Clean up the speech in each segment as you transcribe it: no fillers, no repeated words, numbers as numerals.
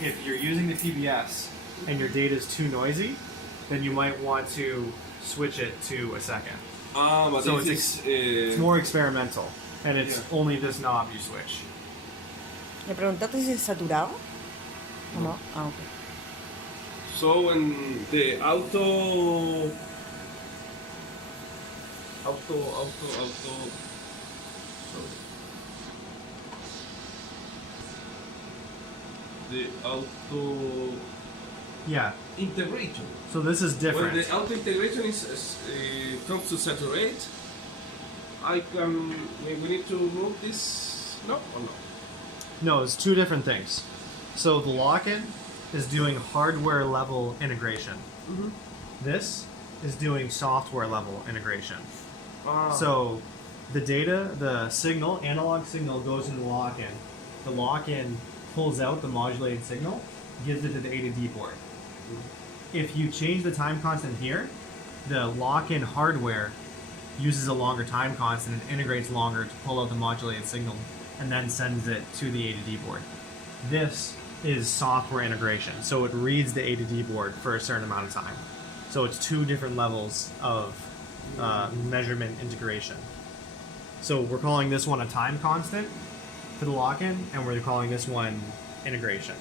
if you're using the PBS and your data is too noisy, then you might want to switch it to a second. But So it's it's more experimental, and it's only this knob you switch. ¿Me preguntaste si es saturado? ¿O no? Ah, ok. So when the auto. Sorry. The auto Yeah. integration. So this is different. When the auto integration comes to saturate, we need to move this. No or no? No, it's two different things. So the lock-in is doing hardware level integration. Mm-hmm. This is doing software level integration. Ah. So the data, the signal, analog signal goes into the lock-in. The lock-in pulls out the modulated signal, gives it to the A to D board. If you change the time constant here, the lock-in hardware uses a longer time constant and integrates longer to pull out the modulated signal and then sends it to the A to D board. This is software integration, so it reads the A to D board for a certain amount of time. So it's two different levels of measurement integration. So we're calling this one a time constant for the lock-in, and we're calling this one integration.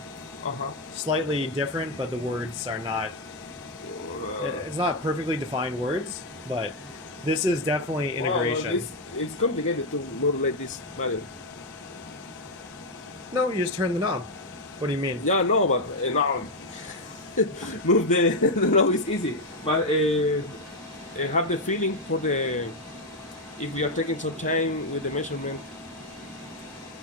Slightly different, but the words are not... It's not perfectly defined words, but this is definitely integration. Wow, it's complicated to modulate this value. No, you just turn the knob. What do you mean? Yeah, no, but no. Move the knob is easy, but I have the feeling for the if we are taking some time with the measurement,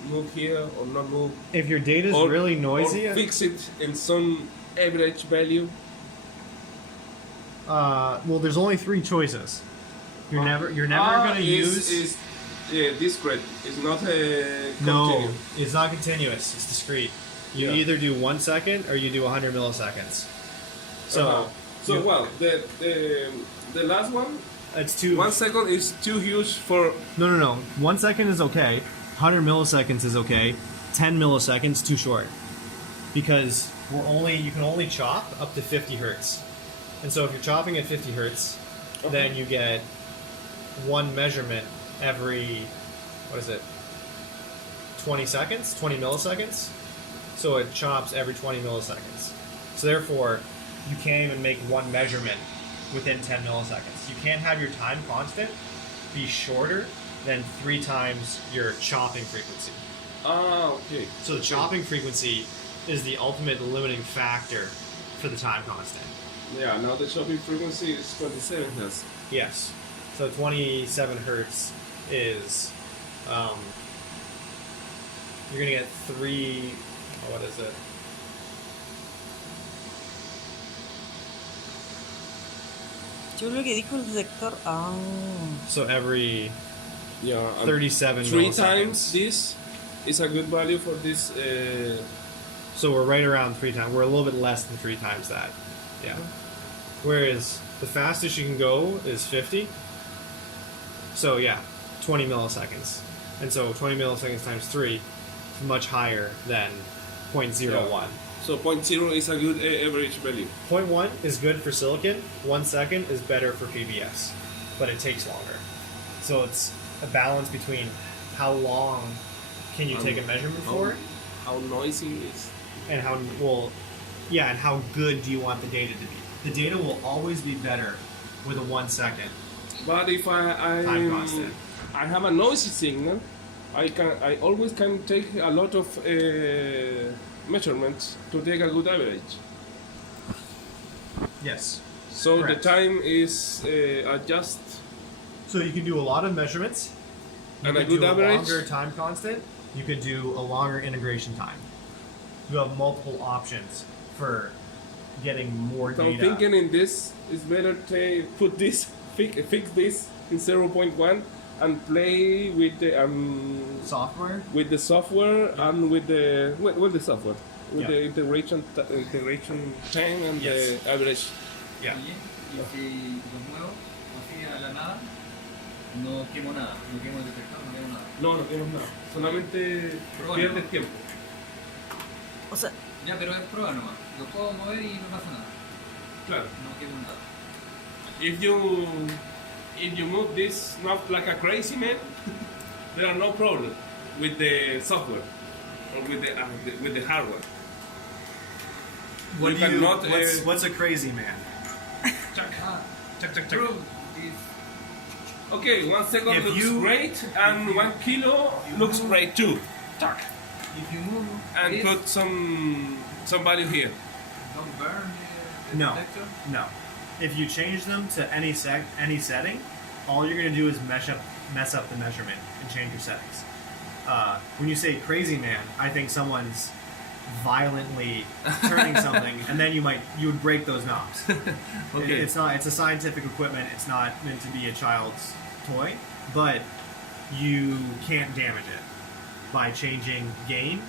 move here or not move. If your data is really noisy, or fix it in some average value. Well, there's only three choices. You're never going to use. Discrete. It's not continuous. No, it's not continuous. It's discrete. You Yeah. either do 1 second or you do 100 milliseconds. So, well, the last one, it's too. 1 second is too huge for. No. 1 second is okay. 100 milliseconds is okay. 10 milliseconds too short, because you can only chop up to 50 hertz. And so if you're chopping at 50 hertz, then you get one measurement every 20 seconds, 20 milliseconds. So it chops every 20 milliseconds. So therefore, you can't even make one measurement within 10 milliseconds. You can't have your time constant be shorter than 3 times your chopping frequency. Okay. So the chopping frequency is the ultimate limiting factor for the time constant. Yeah, now the chopping frequency is 27 hertz. Yes. So 27 hertz is, you're going to get 3, what is it? Yo creo que dijo el detector. So every 37 3 milliseconds. times this is a good value for this. So we're right around 3 times. We're a little bit less than 3 times that. Yeah. Whereas the fastest you can go is 50. So yeah, 20 milliseconds. And so 20 milliseconds times 3 is much higher than 0.01. Yeah. So 0.0 is a good average value. 0.1 is good for silicon. 1 second is better for PBS, but it takes longer. So it's a balance between how long can you take a measurement for, how noisy it is, and how and how good do you want the data to be. The data will always be better with a 1 second. But if time constant. I have a noisy signal, I always can take a lot of measurements to take a good average. Yes. So Correct. the time is adjust. So you can do a lot of measurements. And you a could good do average? a longer time constant. You could do a longer integration time. You have multiple options for getting more So data. I'm thinking in this, it's better to put this, fix this in 0.1 and play with the software. With the software and with the software, with the integration time and the average. Yeah. Y si los muevo así a la nada, no quemo nada, no quemo el detector, no quemo nada. No quemo nada. Solamente pierde tiempo. Pero bueno, Pierde tiempo. no O sea, Ya, pero es prueba nomás. Lo puedo mover y no pasa nada. Claro. No quemo nada. If you move this knob like a crazy man, there are no problem with the software or with the hardware. What You do you? cannot, What's a crazy man? Check, Ah, check, check, check. prove this. Okay, 1 second If looks you- great, and 1 kilo looks great too. Check. If you move And this, put some value here. don't burn the No. detector. No. If you change them to any setting, all you're gonna do is mess up the measurement and change your settings. When you say crazy man, I think someone's violently turning something, and then you would break those knobs. Okay. It's not. It's a scientific equipment. It's not meant to be a child's toy, but you can't damage it by changing gain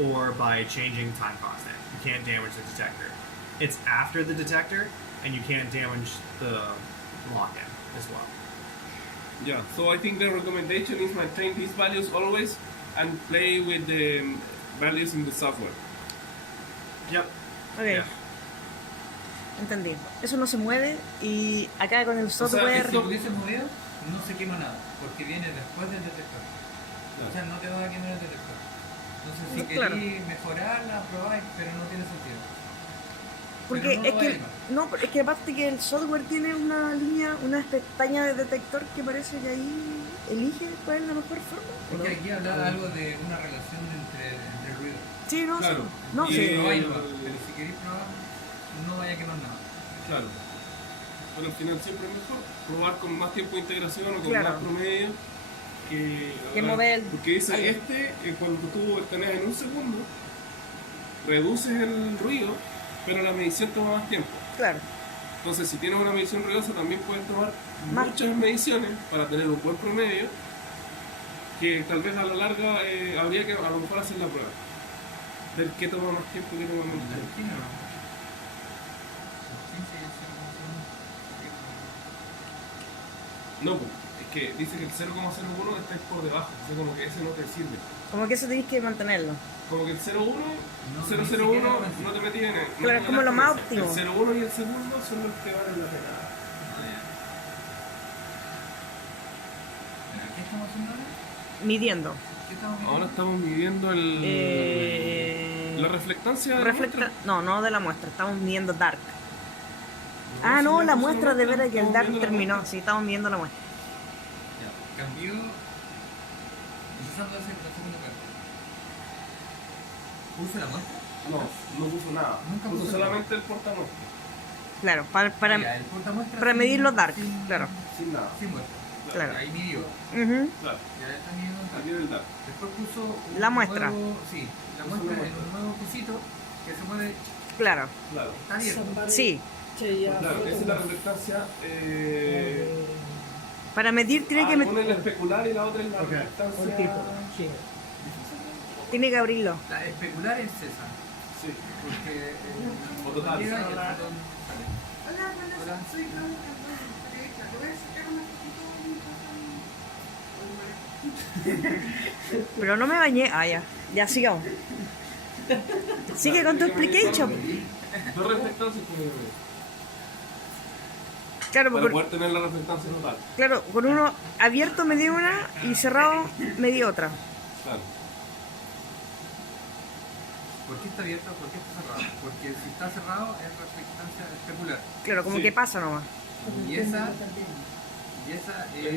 or by changing time constant. You can't damage the detector. It's after the detector, and you can't damage the lock-in as well. Yeah, so I think the recommendation is maintain these values always and play with the values in the software. Yep. ok. Yeah. Entendí. Eso no se mueve y acá con el sea, software. Si lo hubieses movido, no se quema nada, porque viene después del detector. O sea, no te va a quemar el detector. Entonces, si Claro. queréis mejorarla, probáis, pero no tiene sentido. Porque Pero no es lo que vaya a quemar. no, es que aparte que el software tiene una línea, una pestaña de detector que parece que ahí elige cuál es la mejor forma. ¿o no? Porque aquí hablaba algo de una relación entre ruido. Sí, no, Claro. sí. No, Y- sí. Probáis nomás, pero si queréis probar, no vaya a quemar nada. Claro. Pero al final siempre es mejor probar con más tiempo de integración o con Claro. más promedio Que mover el- Porque dice, cuando tú tenés en un segundo, reduces el ruido, pero la medición toma más tiempo. Claro. Entonces, si tienes una medición ruidosa, también puedes tomar Más. muchas mediciones para tener un buen promedio, que tal vez a la larga habría que a lo mejor hacer la prueba. Ver qué toma más tiempo y qué toma menos La tiempo. esquina no. La 15 y el 0,1. No, pues, es que dice que el 0,01 está por debajo, o sea, como que ese no te sirve. Como que eso tenéis que mantenerlo. Como que el 0,1, No, 0,01 ni siquiera no te metí en el. Claro, es como lo más óptimo. El 0,1 y el segundo son los que valen la pena. ¿Qué estamos haciendo ahora? Midiendo. ¿Qué estamos viendo? Ahora estamos midiendo la reflectancia de la muestra. No de la muestra, estamos midiendo dark. No, sí, No, ya la puso muestra de veras que el estamos dark viendo la terminó. muestra. Sí, estamos midiendo la muestra. Ya, cambió. Empezando ese la segunda parte. ¿Puse la muestra? No puso nada. Nunca puso puso solamente el portamuestra. Claro, Ya, el portamuestra para sin- medir los dark, sin- claro. Sin nada. Sin muestra. Claro. Ahí midió. Ujú. Claro. Ya está midiendo el dark. Aquí el dark. Después puso un La muestra. nuevo- sí, la Puso muestra la en un nuevo cosito que se mueve. Claro. Claro. Está abierto. Sí. Claro, esa es la reflectancia. Para medir tiene que Una es la especular y la otra es la Ok. reflectancia. tiene que abrirlo. La especular es esa. Sí. Porque O total. llega y el fotón sale. Hola. soy Claudia Cardona. ¿Le voy a sacar una fotito? Pero no me bañé. Ah, ya. Ya sigamos. Sigue con tu explication. Dos reflectancias como yo veo. Claro, Para porque, poder tener la reflectancia total. claro, con uno abierto medí una y cerrado medí otra. Claro. ¿Por qué está abierto? ¿Por qué está cerrado? Porque si está cerrado es reflectancia especular. Claro, como Sí. que pasa nomás. Y esa Es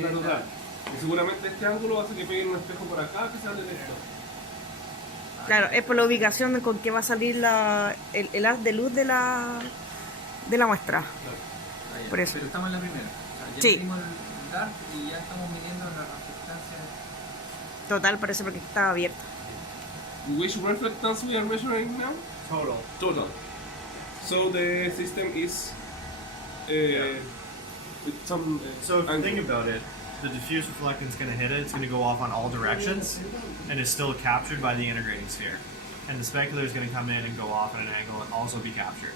la total. Y seguramente este ángulo hace que pegue un espejo por acá que sale de esto. Claro, es por la ubicación con que va a salir el haz de luz de la muestra. Claro. Ah, ya. Por eso. Pero estamos en la primera. O sea, ya Sí. medimos el dark y ya estamos midiendo la reflectancia. Total, parece porque estaba abierto. Which reflectance we are measuring now? Total. Total. So the system is with some So if you angle. think about it, the diffuse reflectance is going to hit it. It's going to go off on all directions, and is still captured by the integrating sphere. And the specular is going to come in and go off at an angle and also be captured.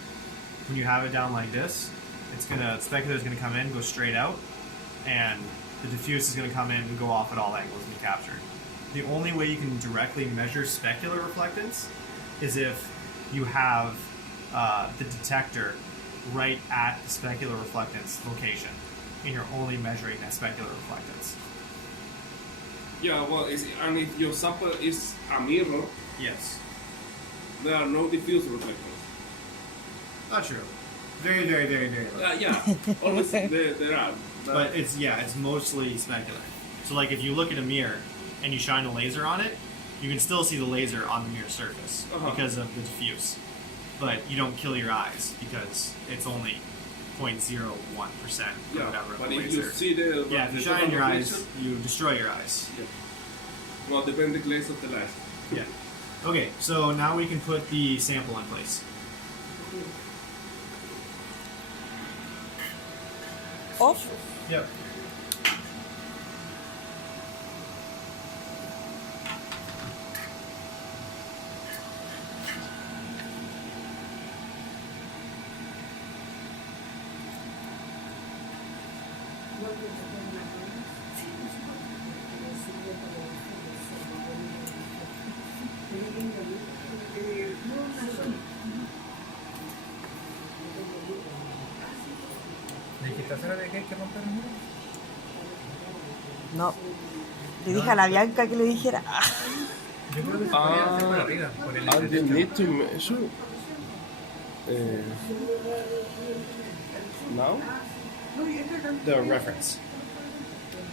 When you have it down like this, specular is going to come in, go straight out, and the diffuse is going to come in and go off at all angles and be captured. The only way you can directly measure specular reflectance is if you have the detector right at the specular reflectance location, and you're only measuring that specular reflectance. Yeah, well, and if your sample is a mirror, Yes. there are no diffuse reflectors. Not true. Very, very, very, very low. Yeah, always there are. But it's mostly specular. So like if you look at a mirror and you shine a laser on it, you can still see the laser on the mirror surface because of the diffuse. But you don't kill your eyes because it's only 0.01% or Yeah, whatever of but the if laser. you see the If you shine in your eyes, you destroy your eyes. Yeah. Well, depends the glaze of the light. Yeah. Okay, so now we can put the sample in place. Off. Yep. ¿Le dijiste a Sara de que hay que romper el muro? No. Le dije a la Bianca que le dijera. Yo creo que se podría hacer por arriba, por el And you detector. need to measure. Now? The reference.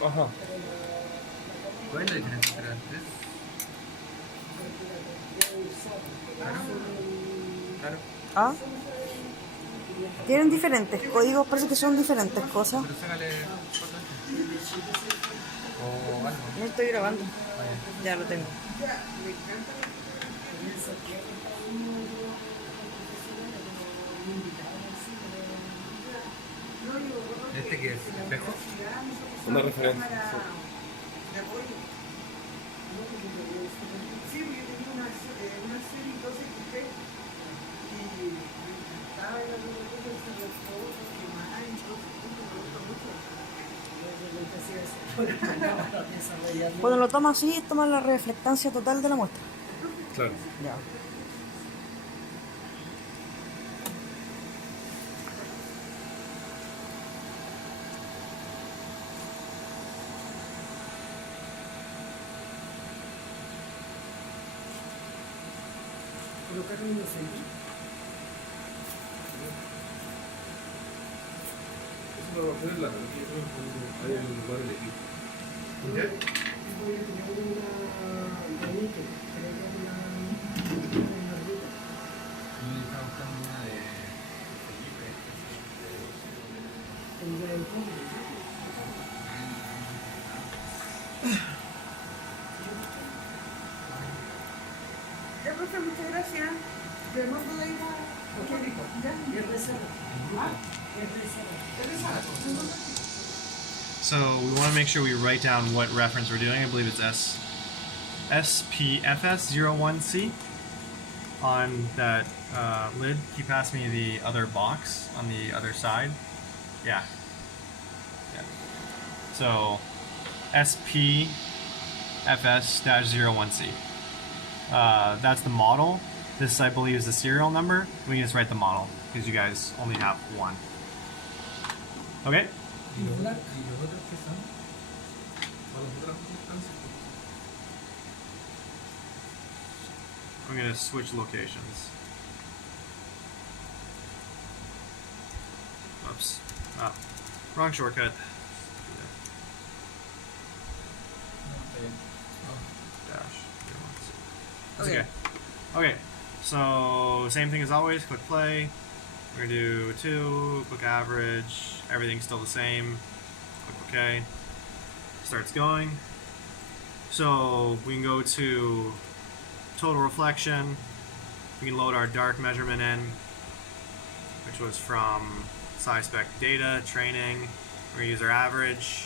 Ajá. ¿Cuál es la diferencia entre las tres? Claro. Claro. ¿Ah? Tienen diferentes códigos, parece que son diferentes cosas. Pero sácale fotos. O algo. No estoy grabando. Ya lo tengo. ¿Este que es espejo? Una referencia. Sí, yo tenía una serie 12XP y estaba en la biblioteca y se lo todo que más entonces me gusta mucho. Cuando lo tomas así, tomas la reflectancia total de la muestra. Claro. Ya. Colocar un inocente. Eso lo va a hacer la hay en el lugar del equipo. Voy a tener una bonita, creo que una ruta. Yo estaba buscando una de Felipe. Tendría el punto. Ya, profe, muchas gracias. Te mando de ir a... ¿Qué dijo? Ya, es de Sara. Ah, es de Sara. Es de Sara. So we want to make sure we write down what reference we're doing. I believe it's SPFS01C on that lid. Can you pass me the other box on the other side? Yeah. So SPFS-01C. That's the model. This, I believe, is the serial number. We can just write the model because you guys only have one. Okay? ¿Y los otros qué son? ¿O las otras sustancias? I'm going to switch locations. Oops. Ah, wrong shortcut. No, está bien. Dash. Okay. Okay. Okay. So same thing as always. Click play. We're gonna do 2. Click average. Everything's still the same. Click OK. Starts going. So we can go to total reflection. We can load our dark measurement in, which was from SciSpec data training. We're gonna use our average.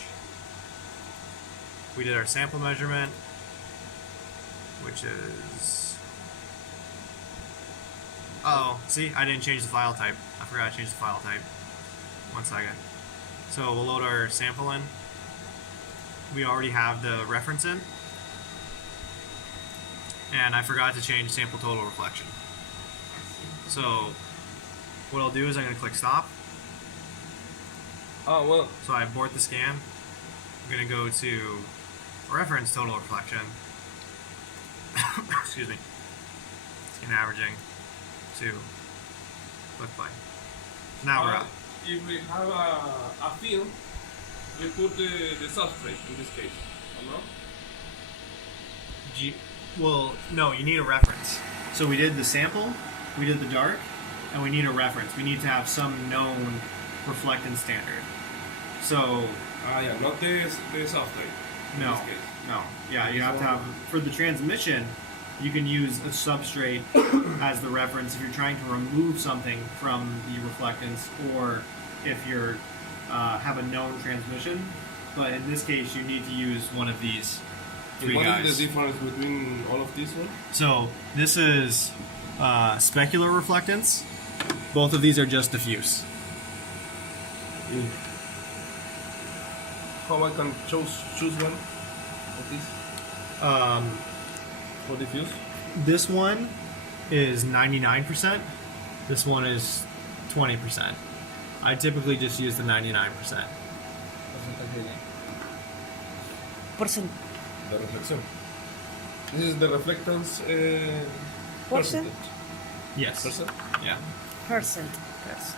We did our sample measurement, which is... Oh, see, I didn't change the file type. I forgot to change the file type. 1 second. So we'll load our sample in. We already have the reference in. And I forgot to change sample total reflection. So what I'll do is I'm going to click stop. Oh, well, So I abort the scan. I'm going to go to reference total reflection. Excuse me. Scan averaging to click play. Now we're up. if we have a film, we put the substrate in this case, no? Well, no, you need a reference. So we did the sample, we did the dark, and we need a reference. We need to have some known reflectance standard. So Yeah, not the substrate. In no, this case. no, yeah, you have to have for the transmission. You can use a substrate as the reference if you're trying to remove something from the reflectance, or if you're have a known transmission. But in this case, you need to use one of these three What guys. is the difference between all of these ones? So this is specular reflectance. Both of these are just diffuse. How I can choose one of these for diffuse? This one is 99%. This one is 20%. I typically just use the 99%. Porcent. The reflection. This is the reflectance Percent? Yes. percent. Yeah. Percent. Yes.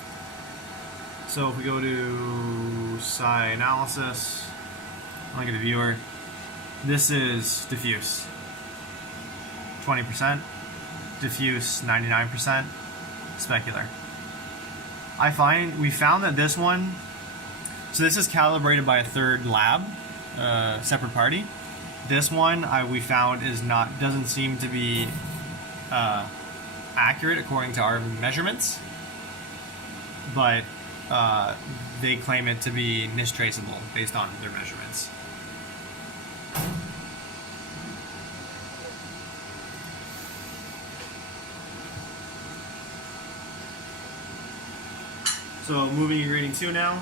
So if we go to psi analysis, look at the viewer. This is diffuse. 20%. Diffuse 99%. Specular. We found that this one, so this is calibrated by a third lab, separate party. This one we found doesn't seem to be accurate according to our measurements, but they claim it to be niche traceable based on their measurements. So moving to grading 2 now.